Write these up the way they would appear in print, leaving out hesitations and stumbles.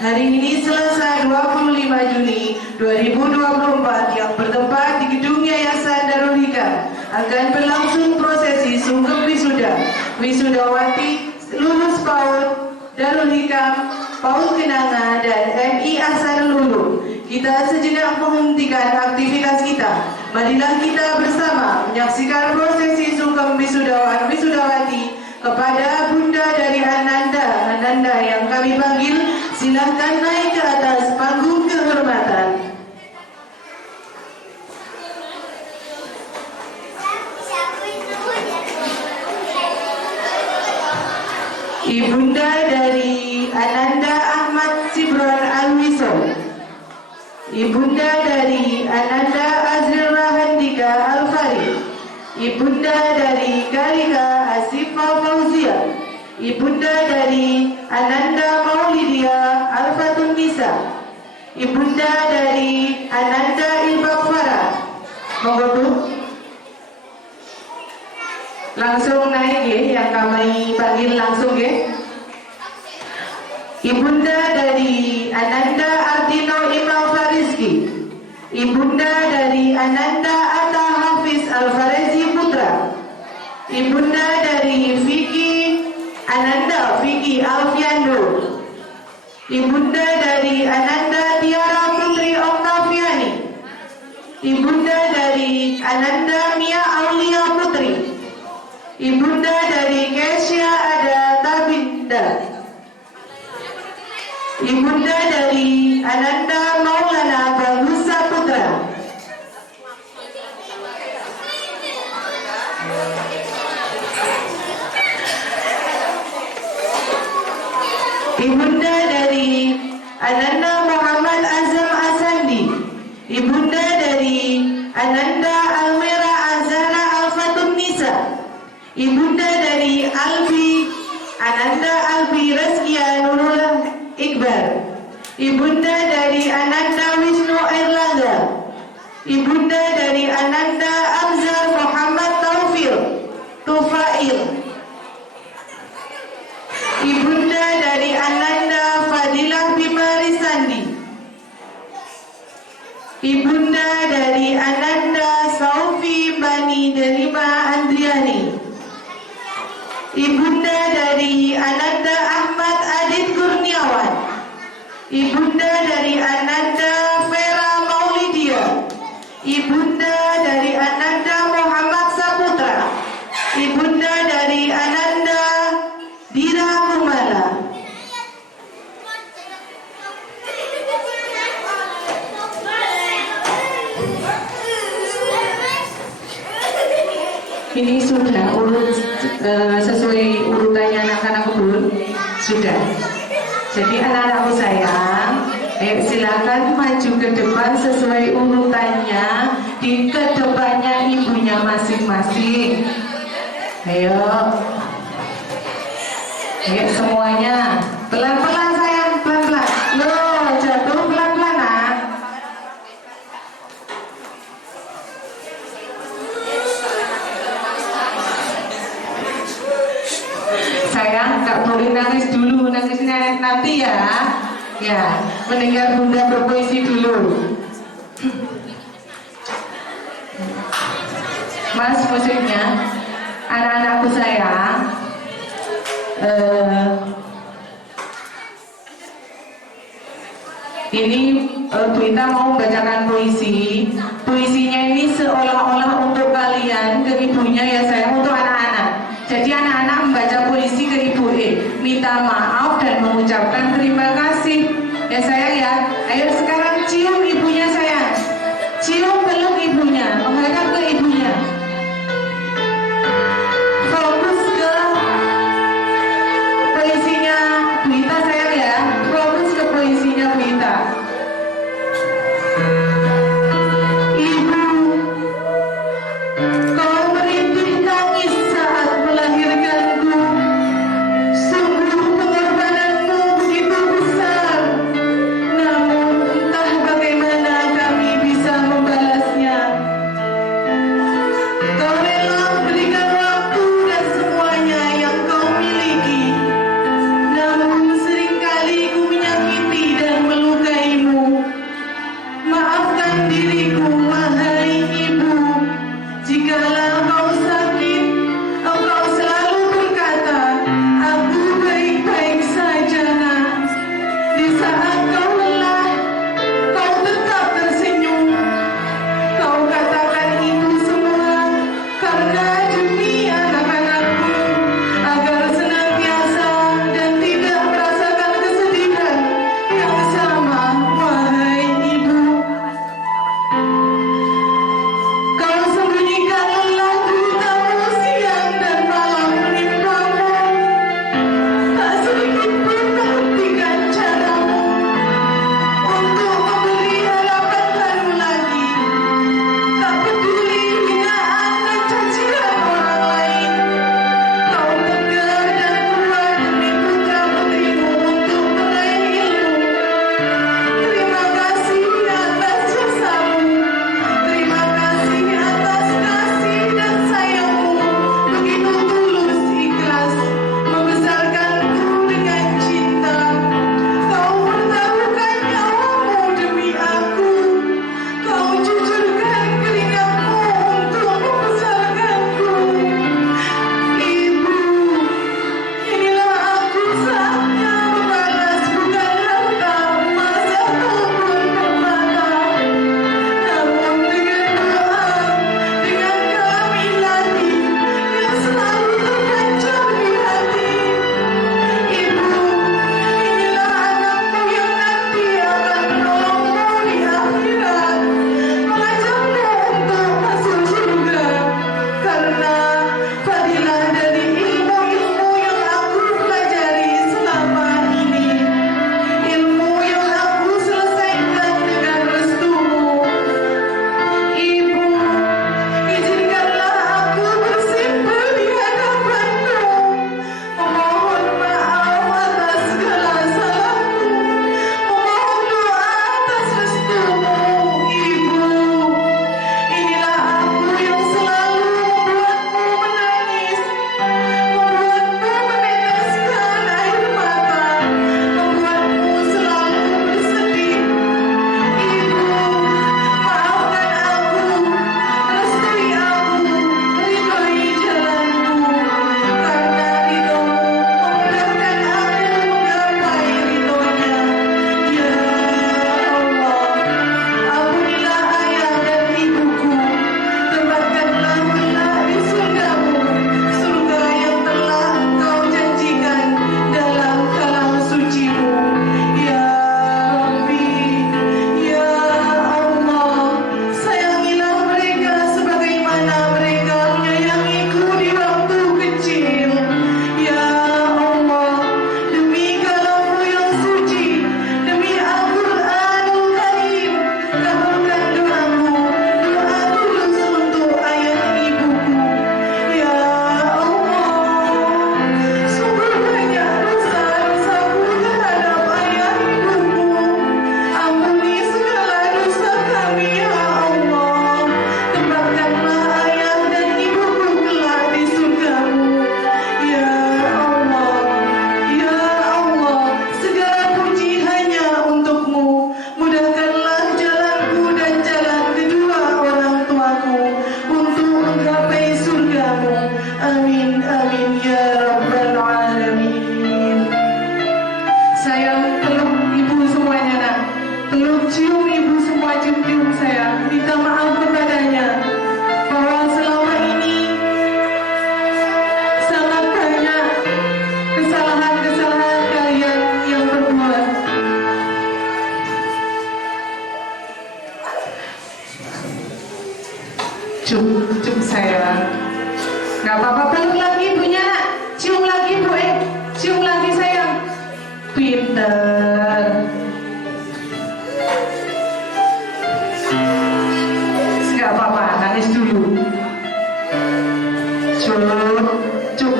Hari ini Selasa 25 Juni 2024 yang bertempat di Gedung Yayasan Darul Hikam akan berlangsung prosesi sungkem wisuda wisudawati lulus PAUD Darul Hikam, PAUD Kenanga dan MI Ahsanul Ulum. Kita sejenak menghentikan aktivitas kita. Marilah kita bersama menyaksikan prosesi sungkem wisudawan wisudawati kepada Bunda dari Ananda yang kami panggil. Silahkan naik ke atas panggung kehormatan. Ibunda dari Ananda Ahmad Sibron Alwiso, Ibunda dari Ananda Azril Rahandika Alfari, Ibunda dari Galika Asifah Fauzia, Ibunda dari Ananda Maulidia Alfatun Nisa, Ibunda dari Ananda Ilbak Farah. Monggo Bu, langsung naik ya, yang kami panggil langsung ya. Ibunda dari Ananda Ardino Imam Farizki, Ibunda dari Ananda Atta Hafiz Alfarezi Putra, Ibunda dari Ananda Vicky Alfiando, Ibunda dari Ananda Tiara Putri Oktaviani, Ibunda dari Ananda Mia Aulia Putri, Ibunda dari Kesya Ada Tabinda, Ibunda dari Ananda Maulana Bagusa Putra, Ibunda dari Ananda Muhammad Azam Asandi, Ibunda dari Ananda Almera Azhara Alfatun Nisa, Ibunda dari Ananda Albi Rizkia Nurul Iqbal, Ibunda dari Ananda Wisnu Erlangga, Ibunda dari Ananda Amzar Muhammad Tufail, Ibunda dari Ananda Fadilah Bimari Sandi, Ibunda dari Ananda Saufi Bani Delima Andriani, Ibunda dari Ananda Ahmad Adit Kurniawan, Ibunda dari Ananda Vera Maulidia, Ibunda dari Ananda Muhammad Saputra, Ibunda dari Ananda Dira Kumala. Ini sudah sesuai urutannya anak-anak kebun, sudah. Jadi anak-anakku sayang, silakan maju ke depan sesuai urutannya, di kedepannya ibunya masing-masing. Ayo semuanya, pelan-pelan sayang, pelan-pelan. Loh, jatuh pelan-pelan nak. Sayang, gak boleh nangis dulu, nangisnya nanti ya. Ya, mendengar Bunda berpuisi dulu. Mas musiknya, anak-anakku sayang. Ini Buita mau membacakan puisi. Puisinya ini seolah-olah untuk kalian, ke ibunya ya sayang, untuk anak-anak. Jadi anak-anak membaca puisi ke ibu minta maaf dan mengucapkan terima kasih ya sayang ya. Ayo sekarang cium ibunya sayang, cium peluk ibunya, menghadap ke ibunya. Fokus ke puisinya Buita sayang ya, fokus ke puisinya Buita. Ibu, kau merintih tangis saat melahirkanku. Sungguh pengorbananmu begitu besar. Namun entah bagaimana kami bisa membalasnya. Cup sayang. Gak apa-apa, peluk lagi ibunya nak. Cium lagi bu, cium lagi sayang. Pinter. Gak apa-apa, nangis dulu. Cup.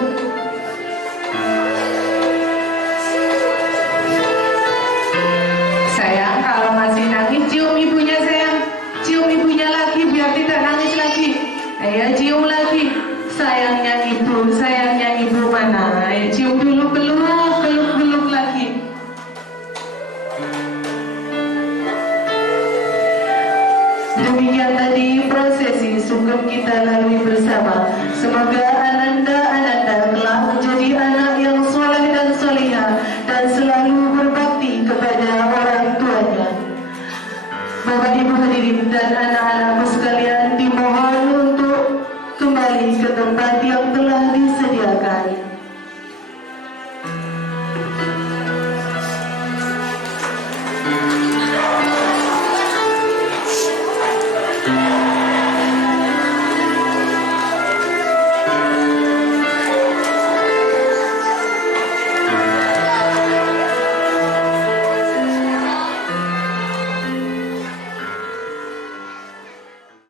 Sayang, kalau masih nangis cium ibunya sayang. Cium ibunya lagi biar tidak nangis lagi. Ayo cium lagi. Sayangnya ibu mana? Ayo cium dulu, peluk lagi. Demikian tadi prosesi sungkem kita lalui bersama. Semoga Ananda kelak menjadi anak yang soleh dan solehah dan selalu berbakti kepada orang tuanya. Bapak Ibu hadirin dan